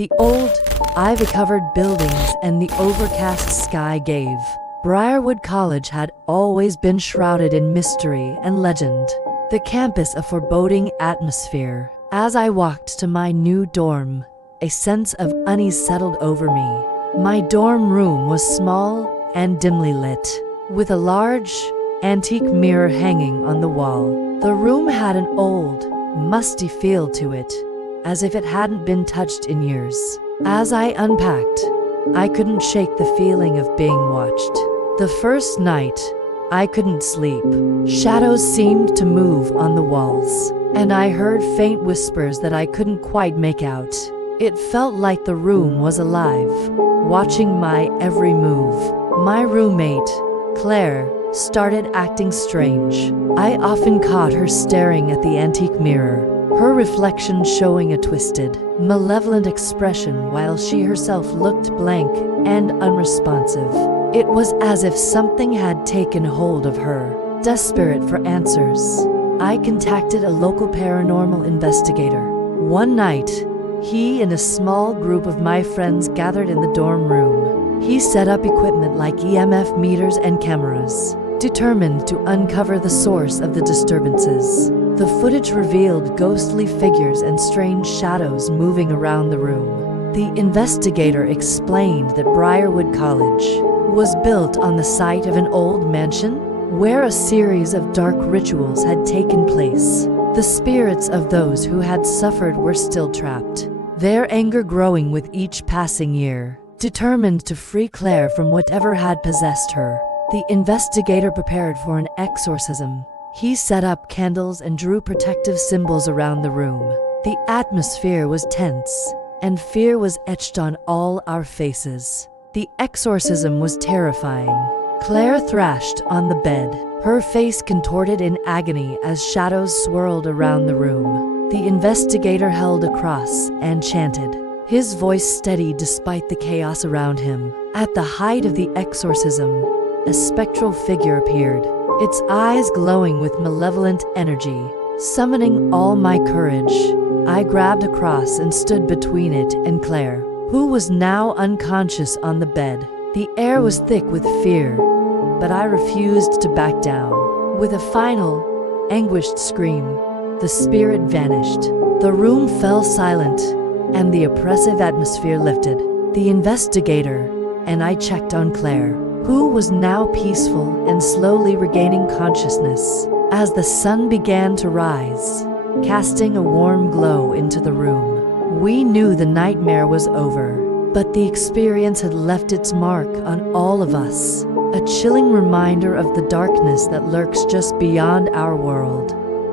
The old, ivy-covered buildings and the overcast sky gave. Briarwood College had always been shrouded in mystery and legend. The campus a foreboding atmosphere. As I walked to my new dorm, a sense of unease settled over me. My dorm room was small and dimly lit, with a large, antique mirror hanging on the wall. The room had an old, musty feel to it, as if it hadn't been touched in years. As I unpacked, I couldn't shake the feeling of being watched. The first night, I couldn't sleep. Shadows seemed to move on the walls, and I heard faint whispers that I couldn't quite make out. It felt like the room was alive, watching my every move. My roommate, Claire, started acting strange. I often caught her staring at the antique mirror, her reflection showing a twisted, malevolent expression while she herself looked blank and unresponsive. It was as if something had taken hold of her. Desperate for answers, I contacted a local paranormal investigator. One night, he and a small group of my friends gathered in the dorm room. He set up equipment like EMF meters and cameras, determined to uncover the source of the disturbances. The footage revealed ghostly figures and strange shadows moving around the room. The investigator explained that Briarwood College was built on the site of an old mansion where a series of dark rituals had taken place. The spirits of those who had suffered were still trapped, their anger growing with each passing year. Determined to free Claire from whatever had possessed her, the investigator prepared for an exorcism. He set up candles and drew protective symbols around the room. The atmosphere was tense, and fear was etched on all our faces. The exorcism was terrifying. Claire thrashed on the bed, her face contorted in agony as shadows swirled around the room. The investigator held a cross and chanted, his voice steady despite the chaos around him. At the height of the exorcism, a spectral figure appeared, its eyes glowing with malevolent energy. Summoning all my courage, I grabbed a cross and stood between it and Claire, who was now unconscious on the bed. The air was thick with fear, but I refused to back down. With a final, anguished scream, the spirit vanished. The room fell silent, and the oppressive atmosphere lifted. The investigator and I checked on Claire, who was now peaceful and slowly regaining consciousness. As the sun began to rise, casting a warm glow into the room, we knew the nightmare was over, but the experience had left its mark on all of us, a chilling reminder of the darkness that lurks just beyond our world.